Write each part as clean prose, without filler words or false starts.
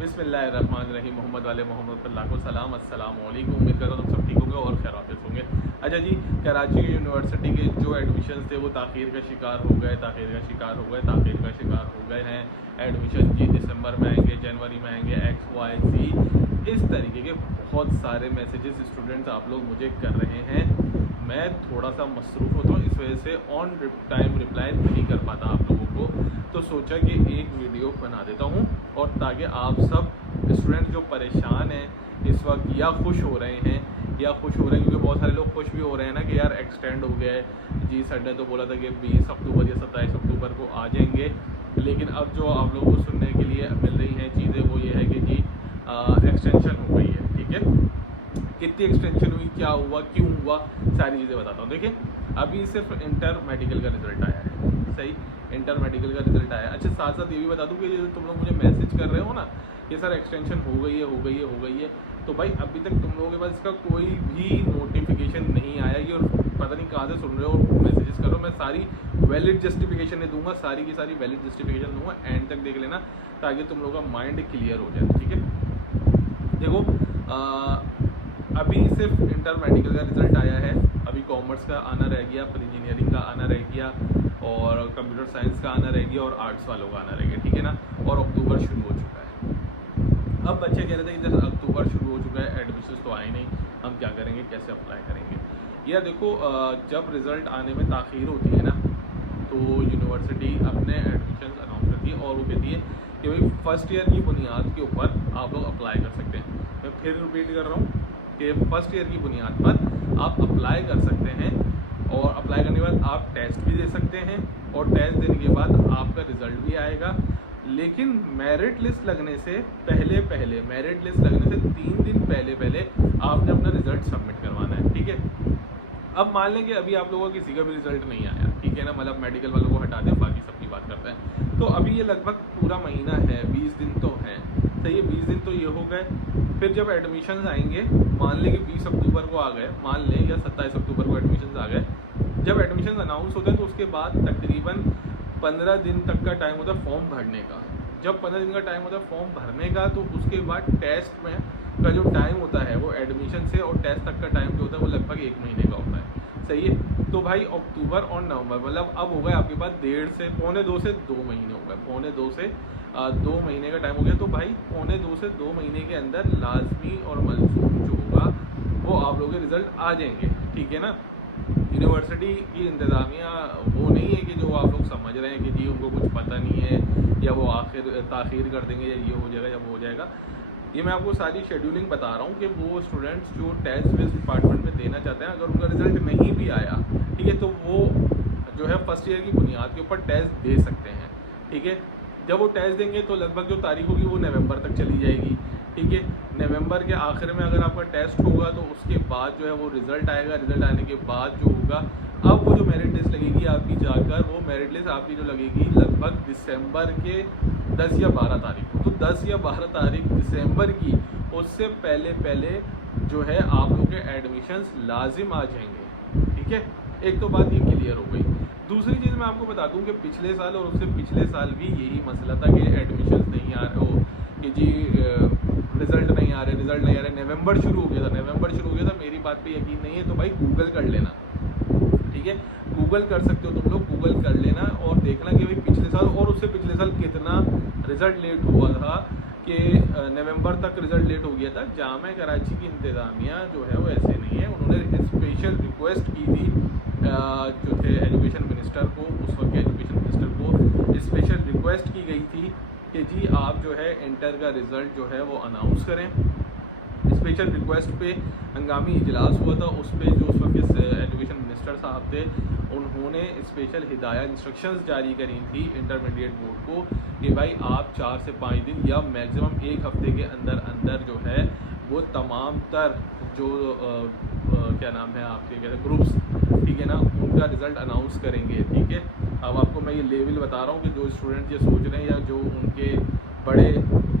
बिस्मिल्लाहिर्रहमानिर्रहीम। मोहम्मद वाले मोहम्मद पर लाखों सलाम। अस्सलाम वालेकुम। उम्मीद करता हूँ तुम सब ठीक होंगे और खैरियत होंगे। अच्छा जी, कराची यूनिवर्सिटी के जो एडमिशन थे वो ताख़ीर का शिकार हो गए हैं। एडमिशन जी दिसंबर में आएंगे, जनवरी में आएंगे, XYZ इस तरीके के बहुत सारे मैसेजेस स्टूडेंट्स आप लोग मुझे कर रहे हैं। मैं थोड़ा सा मसरूफ़ होता हूँ, इस वजह से ऑन टाइम रिप्लाई नहीं कर पाता आप लोगों को, तो सोचा कि एक वीडियो बना देता हूँ और ताकि आप सब स्टूडेंट जो परेशान हैं इस वक्त या खुश हो रहे हैं क्योंकि बहुत सारे लोग खुश भी हो रहे हैं ना कि यार एक्सटेंड हो गया है जी। सर ने तो बोला था कि 20 अक्टूबर या 27 अक्टूबर को आ जाएंगे, लेकिन अब जो आप लोगों को सुनने के लिए मिल रही हैं चीज़ें वो ये है कि जी एक्सटेंशन हो गई है। ठीक है, कितनी एक्सटेंशन हुई, क्या हुआ, क्यों हुआ, सारी चीज़ें बताता हूँ। देखिए, अभी सिर्फ इंटर मेडिकल का रिज़ल्ट आया है, सही, इंटर मेडिकल का रिज़ल्ट आया है। अच्छा, साथ साथ ये भी बता दूँ कि जो तुम लोग मुझे मैसेज कर रहे हो ना कि सर एक्सटेंशन हो गई है, तो भाई अभी तक तुम लोगों के पास इसका कोई भी नोटिफिकेशन नहीं आया ये, और पता नहीं कहाँ से सुन रहे हो, मैसेजेस करो। मैं सारी वैलिड जस्टिफिकेशन दूंगा, सारी की सारी वैलिड जस्टिफिकेशन दूंगा, एंड तक देख लेना ताकि तुम लोगों का माइंड क्लियर हो जाए। ठीक है, देखो अभी सिर्फ इंटर मेडिकल का रिज़ल्ट आया है, अभी कॉमर्स का आना रह गया, फिर इंजीनियरिंग का आना रह गया, और कंप्यूटर साइंस का आना रह गया, और आर्ट्स वालों का आना रह गया। ठीक है ना, और अक्टूबर शुरू हो चुका है। अब बच्चे कह रहे थे कि जैसे अक्टूबर शुरू हो चुका है, एडमिशन तो आए नहीं, हम क्या करेंगे, कैसे अप्लाई करेंगे। यार देखो, जब रिज़ल्ट आने में ताख़ीर होती है ना तो यूनिवर्सिटी अपने एडमिशन अनाउंस करती है और वो कहती है कि भाई फर्स्ट ईयर की बुनियाद के ऊपर आप लोग अप्लाई कर सकते हैं। मैं फिर रिपीट कर रहा हूँ कि फर्स्ट ईयर की बुनियाद पर आप अप्लाई कर सकते हैं, और अप्लाई करने के बाद आप टेस्ट भी दे सकते हैं, और टेस्ट देने के बाद आपका रिज़ल्ट भी आएगा। लेकिन मेरिट लिस्ट लगने से पहले मेरिट लिस्ट लगने से 3 दिन पहले आपने अपना रिज़ल्ट सबमिट करवाना है। ठीक है, अब मान लें कि अभी आप लोगों का किसी का भी रिज़ल्ट नहीं आया, ठीक है ना, मतलब मेडिकल वालों को हटा दें, बाकी सबकी बात करते हैं, तो अभी ये लगभग पूरा महीना है, 20 दिन तो हैं, सही है, 20 दिन तो ये हो गए। फिर जब एडमिशन्स आएंगे, मान लें कि 20 अक्टूबर को आ गए, मान लें, या 27 अक्टूबर को एडमिशन्स आ गए, जब एडमिशन्स अनाउंस होते हैं तो उसके बाद तकरीबन 15 दिन तक का टाइम होता है फॉर्म भरने का। जब 15 दिन का टाइम होता है फॉर्म भरने का, तो उसके बाद टेस्ट में का जो टाइम होता है वो एडमिशन से और टेस्ट तक का टाइम जो होता है वो लगभग 1 महीने का होता है। सही है, तो भाई अक्टूबर और नवंबर, मतलब अब हो गए आपके पास 1.5 से पौने 2 से 2 महीने हो गए, पौने 2 से 2 महीने का टाइम हो गया। तो भाई पौने 2 से 2 महीने के अंदर लाजमी और मलजूम जो होगा वो आप लोगों के रिज़ल्ट आ जाएंगे। ठीक है ना, यूनिवर्सिटी की इंतज़ामिया वो नहीं है कि जो आप लोग समझ रहे हैं कि जी उनको कुछ पता नहीं है, या वो ताख़ीर कर देंगे, या ये हो जाएगा या वो हो जाएगा। ये मैं आपको सारी शेड्यूलिंग बता रहा हूँ कि वो स्टूडेंट्स जो टेस्ट बेस्ड डिपार्टमेंट में देना चाहते हैं, अगर उनका रिज़ल्ट नहीं भी आया, ठीक है, तो वो जो है फर्स्ट ईयर की बुनियाद के ऊपर टेस्ट दे सकते हैं। ठीक है, जब वो टेस्ट देंगे तो लगभग जो तारीख होगी वो नवंबर तक चली जाएगी। ठीक है, नवंबर के आखिर में अगर आपका टेस्ट होगा तो उसके बाद जो है वो रिज़ल्ट आएगा। रिज़ल्ट आने के बाद जो होगा, अब वो जो मेरिट लिस्ट लगेगी आपकी जाकर, वो मेरिट लिस्ट आपकी जो लगेगी लगभग दिसंबर के 10 या 12 तारीख को। तो 10 या 12 तारीख दिसंबर की, उससे पहले जो है आप लोग के एडमिशन्स लाजिम आ जाएंगे। ठीक है, एक तो बात ये क्लियर हो गई। दूसरी चीज़ मैं आपको बता दूं कि पिछले साल और उससे पिछले साल भी यही मसला था कि एडमिशन्स नहीं आ रहे हो, कि जी रिज़ल्ट नहीं आ रहे। नवंबर शुरू हो गया था, मेरी बात पे यकीन नहीं है तो भाई गूगल कर लेना। ठीक है, गूगल कर सकते हो तुम लोग, गूगल कर लेना और देखना कि भाई पिछले साल और उससे पिछले साल कितना रिज़ल्ट लेट हुआ था, कि नवंबर तक रिज़ल्ट लेट हो गया था। जामिया कराची की इंतज़ामिया जो है वो ऐसे नहीं है, उन्होंने स्पेशल रिक्वेस्ट की थी जो थे एजुकेशन मिनिस्टर को, उस वक्त के एजुकेशन मिनिस्टर को स्पेशल रिक्वेस्ट की गई थी कि जी आप जो है इंटर का रिज़ल्ट जो है वो अनाउंस करें। स्पेशल रिक्वेस्ट पे हंगामी इजलास हुआ था, उस पर जो उस वक्त एजुकेशन मिनिस्टर साहब थे उन्होंने स्पेशल हिदायत इंस्ट्रक्शंस जारी करी थी इंटरमीडिएट बोर्ड को कि भाई आप 4 से 5 दिन या मैक्सिमम 1 हफ्ते के अंदर जो है वो तमाम तर जो क्या नाम है आपके कहते हैं ग्रुप्स, ठीक है ना, उनका रिज़ल्ट अनाउंस करेंगे। ठीक है, अब आपको मैं ये लेवल बता रहा हूँ कि जो स्टूडेंट ये सोच रहे हैं, या जो उनके बड़े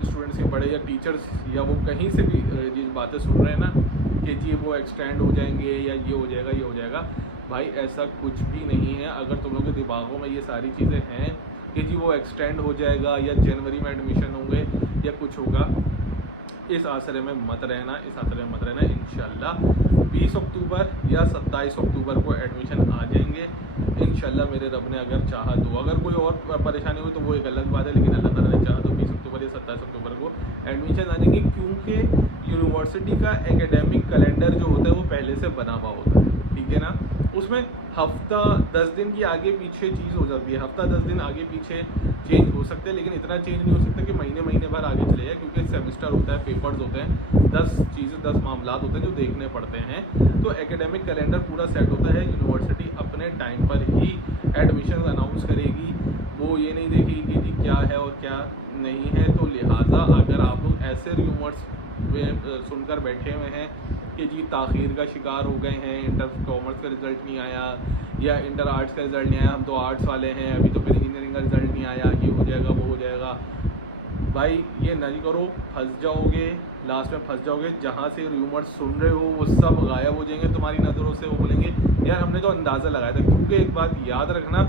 स्टूडेंट्स के बड़े या टीचर्स या वो कहीं से भी ये बातें सुन रहे हैं ना कि जी वो एक्सटेंड हो जाएंगे या ये हो जाएगा, भाई ऐसा कुछ भी नहीं है। अगर तुम लोग के दिमागों में ये सारी चीज़ें हैं कि जी वो एक्सटेंड हो जाएगा या जनवरी में एडमिशन होंगे या कुछ होगा, इस आसरे में मत रहना, इस आसरे में मत रहना। इंशाल्लाह 20 अक्टूबर या 27 अक्टूबर को एडमिशन आ जाएंगे इंशाल्लाह, मेरे रब ने अगर चाहा तो। अगर कोई और परेशानी हुई तो वो एक अलग बात है, लेकिन अल्लाह ताला ने चाहा तो 20 अक्टूबर या 27 अक्टूबर को एडमिशन आ जाएंगे, क्योंकि यूनिवर्सिटी का एकेडमिक कैलेंडर जो होता है वो पहले से बना हुआ होता है, ठीक है ना। उसमें हफ्ता 10 दिन की आगे पीछे चीज़ हो जाती है, हफ्ता 10 दिन आगे पीछे चेंज हो सकते हैं, लेकिन इतना चेंज नहीं हो सकता कि महीने भर आगे चले जाए, क्योंकि सेमेस्टर होता है, पेपर्स होते हैं, 10 मामला होते हैं जो देखने पड़ते हैं। तो एकेडमिक कैलेंडर पूरा सेट होता है, यूनिवर्सिटी अपने टाइम पर ही एडमिशन अनाउंस करेगी, वो ये नहीं देखेगी कि जी क्या है और क्या नहीं है। तो लिहाजा अगर आप लोग ऐसे र्यूमर्स सुनकर बैठे हुए हैं कि जी ताख़ीर का शिकार हो गए हैं, इंटर कॉमर्स का रिज़ल्ट नहीं आया या इंटर आर्ट्स का रिज़ल्ट नहीं आया, हम तो आर्ट्स वाले हैं, अभी तो फिर इंजीनियरिंग का रिज़ल्ट नहीं आया, ये हो जाएगा वो हो जाएगा, भाई ये नहीं करो, फंस जाओगे, लास्ट में फंस जाओगे। जहाँ से र्यूमर्स सुन रहे हो वो सब गायब हो जाएंगे तुम्हारी नज़रों से, वो बोलेंगे यार हमने तो अंदाज़ा लगाया था। क्योंकि एक बात याद रखना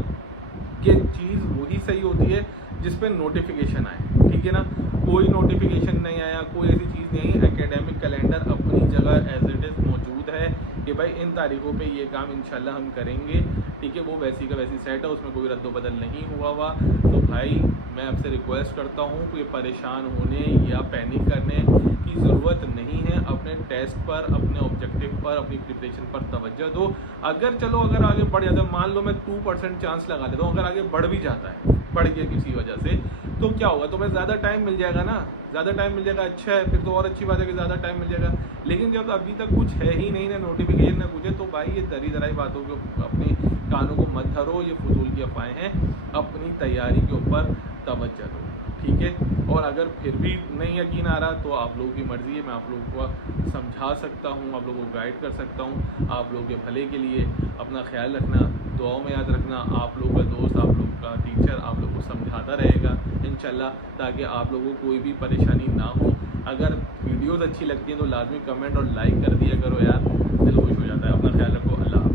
कि चीज़ वही सही होती है जिस पे नोटिफिकेशन आए, ठीक है ना। कोई नोटिफिकेशन नहीं आया, कोई ऐसी चीज़ नहीं है, एकेडमिक कैलेंडर अपनी जगह एज इट इज़ मौजूद है कि भाई इन तारीखों पे ये काम इंशाल्लाह हम करेंगे, ठीक है। वो वैसी का वैसी सेट है, उसमें कोई रद्दोबदल नहीं हुआ। तो भाई मैं आपसे रिक्वेस्ट करता हूँ कि परेशान होने या पैनिक करने की ज़रूरत नहीं है। अपने टेस्ट पर, अपने ऑब्जेक्टिव पर, अपनी प्रिपरेशन पर तवज्जो दो। अगर आगे बढ़ जाता है, मान लो मैं 2% चांस लगा लेता हूँ, अगर आगे बढ़ भी जाता है, बढ़ गया किसी वजह से, तो क्या होगा, तुम्हें ज़्यादा टाइम मिल जाएगा ना, ज़्यादा टाइम मिल जाएगा, अच्छा है, फिर तो और अच्छी बात है कि ज़्यादा टाइम मिल जाएगा। लेकिन जब अभी तक कुछ है ही नहीं, ना नोटिफिकेशन ना कुछ है, तो भाई ये दरी दराई बातों को अपने कानों को मत धरो, ये फजूल की अफवाहें हैं, अपनी तैयारी के ऊपर तवज्जो दो, ठीक है। और अगर फिर भी नहीं यकीन आ रहा तो आप लोगों की मर्ज़ी है, मैं आप लोगों को समझा सकता हूँ, आप लोगों को गाइड कर सकता हूँ। आप लोगों के भले के लिए अपना ख्याल रखना, दुआओं में याद रखना, आप लोगों का दोस्त, आप लोगों का टीचर आप लोगों को समझाता रहेगा इंशाल्लाह, ताकि आप लोगों को कोई भी परेशानी ना हो। अगर वीडियोज़ अच्छी लगती हैं तो लाजमी कमेंट और लाइक कर दिया करो यार, दिल खुश हो जाता है। अपना ख्याल रखो, अल्लाह।